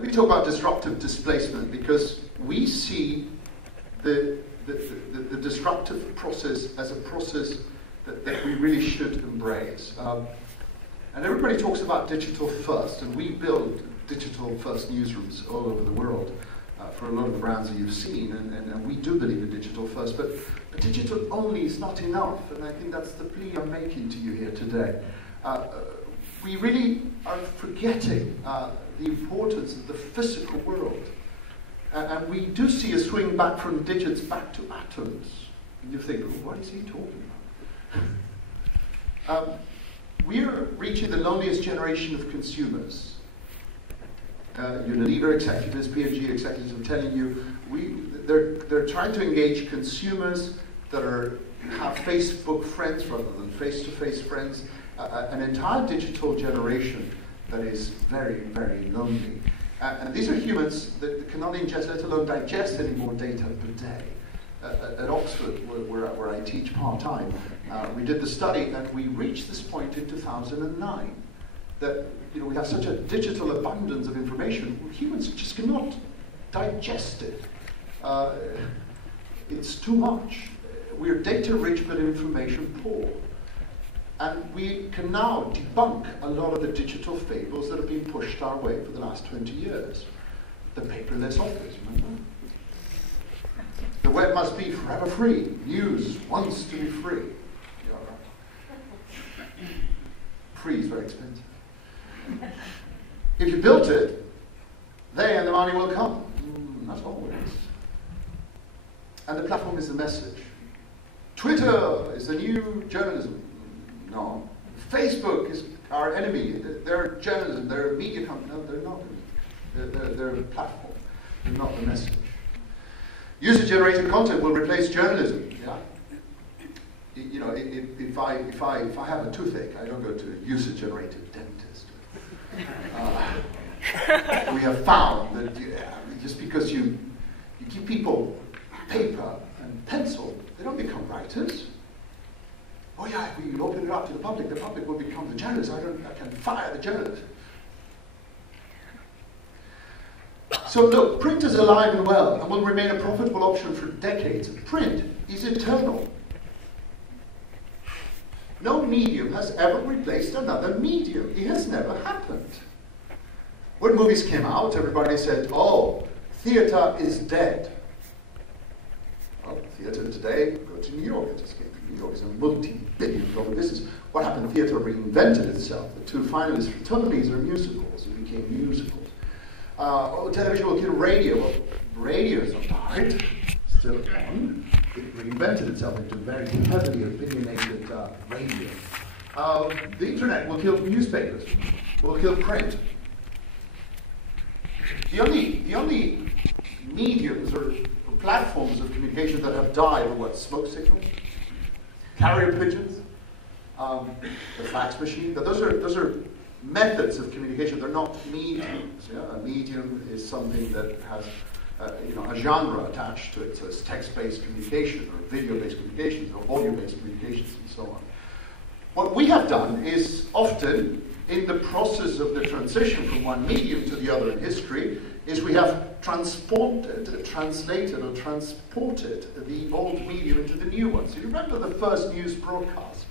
Let me talk about disruptive displacement, because we see the disruptive process as a process that we really should embrace. And everybody talks about digital first, and we build digital first newsrooms all over the world for a lot of the brands that you've seen, and we do believe in digital first, but digital only is not enough, and I think that's the plea I'm making to you here today. We really are forgetting the importance of the physical world. And we do see a swing back from digits back to atoms. And you think, oh, what is he talking about? We're reaching the loneliest generation of consumers. Unilever executives, P&G executives are telling you, they're trying to engage consumers that have Facebook friends rather than face-to-face friends. An entire digital generation that is very, very lonely. And these are humans that cannot ingest, let alone digest any more data per day. At Oxford, where I teach part-time, we did the study, and we reached this point in 2009, that we have such a digital abundance of information, humans just cannot digest it. It's too much. We're data-rich but information poor. And we can now debunk a lot of the digital fables that have been pushed our way for the last 20 years. The paperless office, remember? The web must be forever free. News wants to be free. Yeah, right. Free is very expensive. If you built it, they and the money will come. Not always. And the platform is the message. Twitter is the new journalism. No. Facebook is our enemy. They're journalism, they're a media company. No, they're not. They're a platform. They're not the message. User-generated content will replace journalism. Yeah. If I have a toothache, I don't go to a user-generated dentist. We have found that just because you give people paper and pencil, they don't become writers. Oh yeah, if we open it up to the public will become the journalist. I can fire the journalist. So look, print is alive and well and will remain a profitable option for decades. Print is eternal. No medium has ever replaced another medium. It has never happened. When movies came out, everybody said, oh, theater is dead. Well, theater today, go to New York, it just came from New York, it's a multi-billion-dollar business. What happened? Theater reinvented itself. The two finalists for Tonys are musicals. It became musicals. Television will kill radio. Well, radio is not died, still on. It reinvented itself into very heavily opinionated radio. The internet will kill newspapers, will kill print. The only mediums or platforms of communication that have died are what? Smoke signals, carrier pigeons, the fax machine. Those are methods of communication. They're not mediums. Yeah? A medium is something that has a genre attached to it. So it's text-based communication, or video-based communications, or audio-based communications, and so on. What we have done is often, in the process of the transition from one medium to the other in history, is we have translated or transported the old medium into the new one. So you remember the first news broadcast,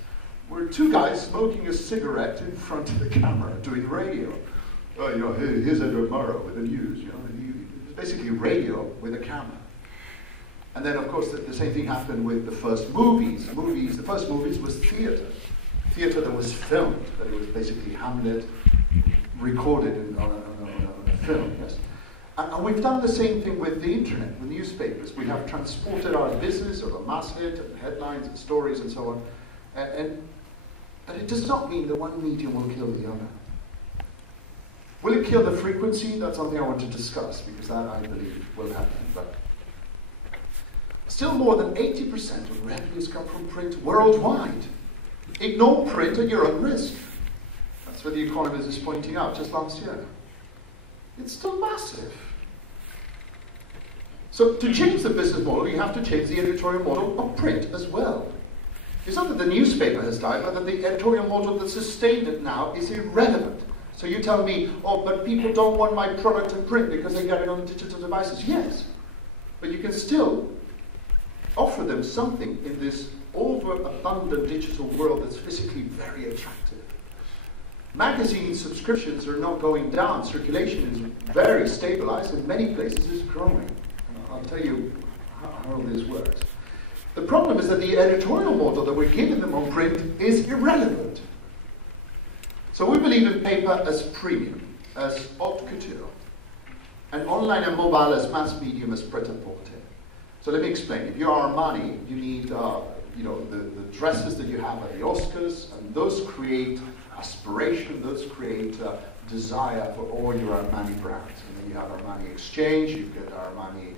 where two guys smoking a cigarette in front of the camera doing radio. Here's Edward Murrow with the news. It's basically radio with a camera. And then, of course, the same thing happened with the first movies. The first movies was theater. Theater that was filmed, that it was basically Hamlet recorded on a film, yes. And we've done the same thing with the internet, with newspapers. We have transported our business or a mass hit and headlines and stories and so on. But it does not mean that one medium will kill the other. Will it kill the frequency? That's something I want to discuss, because that, I believe, will happen. But still more than 80% of revenues come from print worldwide. Ignore print at your own risk. That's what The Economist is pointing out just last year. It's still massive. So to change the business model, you have to change the editorial model of print as well. It's not that the newspaper has died, but that the editorial model that sustained it now is irrelevant. So you tell me, oh, but people don't want my product in print because they get it on digital devices. Yes, but you can still offer them something in this overabundant digital world that's physically very attractive. Magazine subscriptions are not going down. Circulation is very stabilized. In many places it's growing. And I'll tell you how this works. The problem is that the editorial model that we're giving them on print is irrelevant. So we believe in paper as premium, as haute couture, and online and mobile as mass medium, as pret-à-porter. So let me explain. If you're Armani, you need the dresses that you have at the Oscars, and those create aspiration, those create desire for all your Armani brands. And then you have Armani Exchange, you get Armani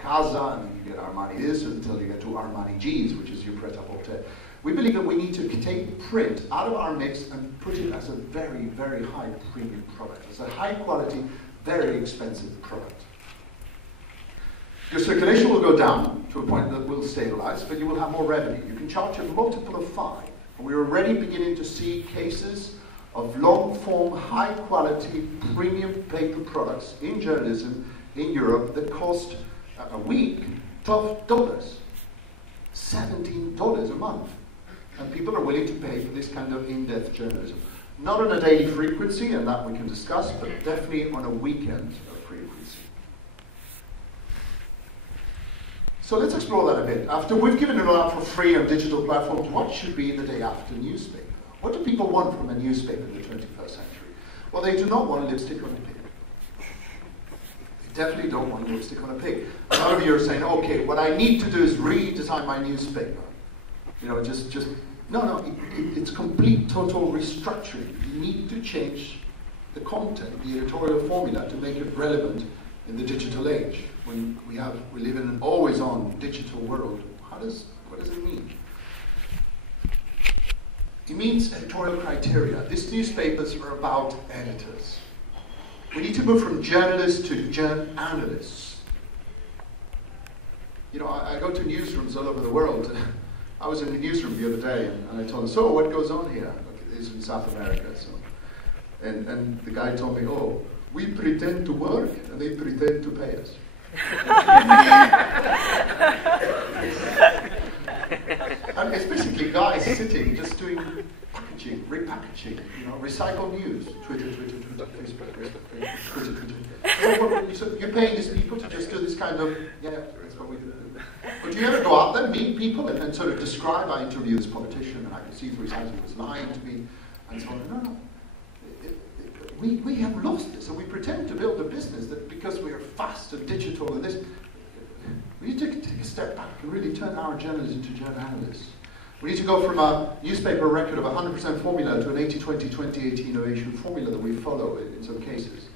Casa, and you get Armani this until you get to Armani Jeans, which is your pret-à-porter. We believe that we need to take print out of our mix and put it as a very, very high premium product, as a high quality, very expensive product. Your circulation will go down to a point that will stabilize, but you will have more revenue. You can charge a multiple of 5. And we're already beginning to see cases of long-form, high-quality, premium paper products in journalism in Europe that cost a week $12, $17 a month. And people are willing to pay for this kind of in-depth journalism. Not on a daily frequency, and that we can discuss, but definitely on a weekend frequency. So let's explore that a bit. After we've given it all out for free on digital platforms, what should be the day after newspaper? What do people want from a newspaper in the 21st century? Well, they do not want lipstick on a pig. They definitely don't want lipstick on a pig. A lot of you are saying, okay, what I need to do is redesign my newspaper. You know, no, it's complete, total restructuring. You need to change the content, the editorial formula to make it relevant in the digital age. When we live in an always-on digital world, what does it mean? It means editorial criteria. These newspapers are about editors. We need to move from journalists to journalists. You know, I go to newsrooms all over the world. I was in the newsroom the other day, and I told them, so what goes on here? Look, it's in South America. So. And the guy told me, oh, we pretend to work, and they pretend to pay us. And it's basically guys sitting, just doing packaging, repackaging, you know, recycle news, Twitter, Facebook, Twitter. So you're paying these people to just do this kind of, yeah, that's what we do. But do you ever go out there, meet people, and sort of describe, I interviewed this politician, and I could see through his eyes he was lying to me, and so on. No. We have lost this, and we pretend to build a business that because we are fast and digital and this, we need to take a step back and really turn our journalists into journalists. We need to go from a newspaper record of 100% formula to an 80-20-20-80 innovation formula that we follow in some cases.